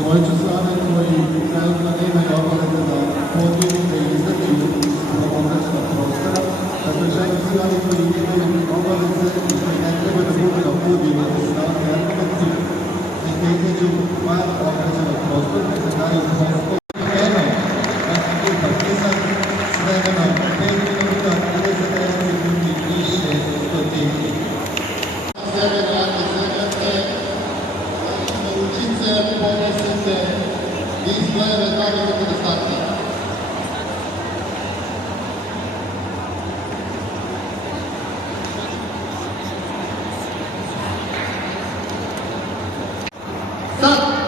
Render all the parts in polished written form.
Zamoljčasovane koji trenutno nemaju obaveze da podijeli da izađu iz pravomoćnog prostora. Dakle, želim svi oni koji imaju obaveze i koji ne treba da budu na podijelu sa Erkovaci, neka izađu van ograđenog prostora, neka daju posao. Eno, ja sam tu Partizan s vremenom 5 minuta, 59 sekundi i 6 stotinki. Sebe vrate, sebe naučice, ponesete, izglede, da li mogu da stati. Sad!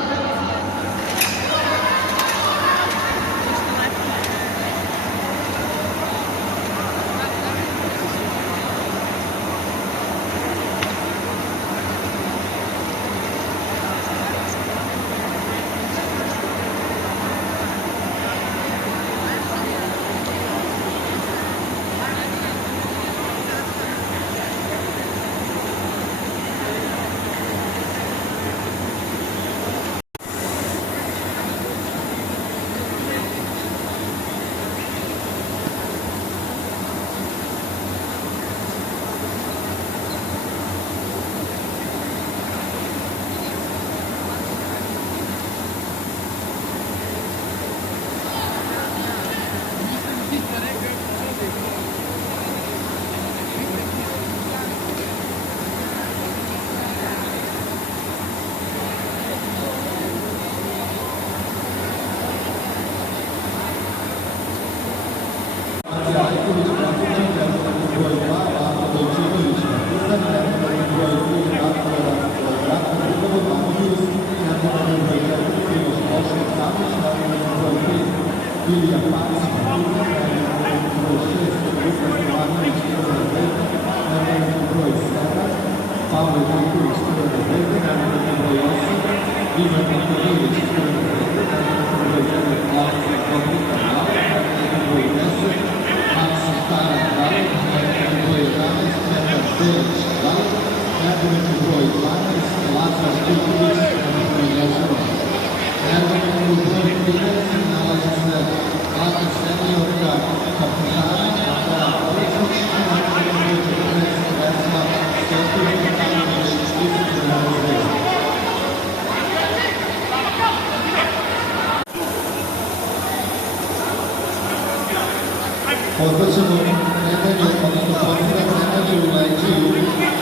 Podvrćemo Nedelju, odnosno pozivam Nedelju Leđiju,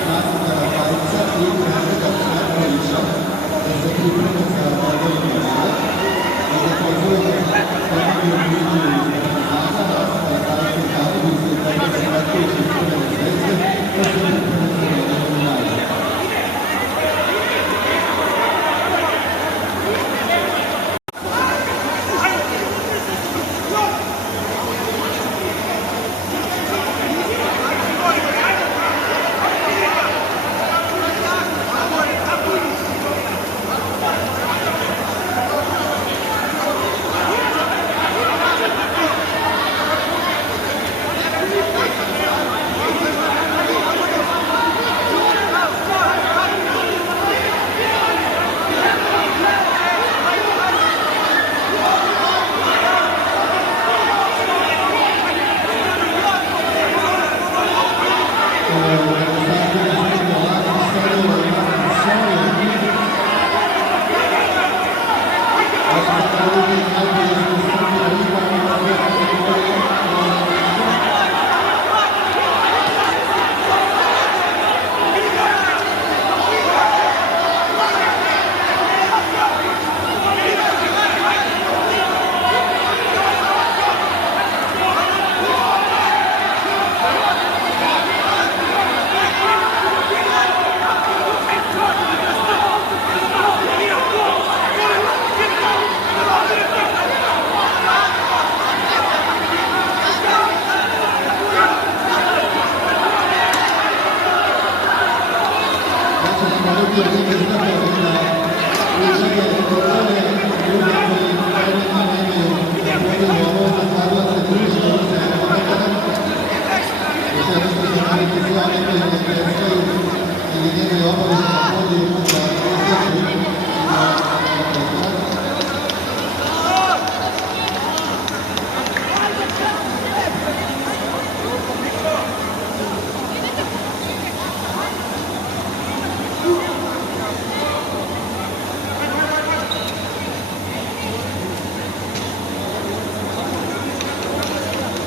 Nastavara Pajca i Predraga Čarkovića da se pripreme za ovaj izgled. I da pozivamo Nedelju Leđiju iz Partizana, Nastavara Kanovića i Predraga Čarkovića iz Crvene zvezde, da se pripreme za Nedelju Leđiju.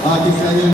Akif Sen'in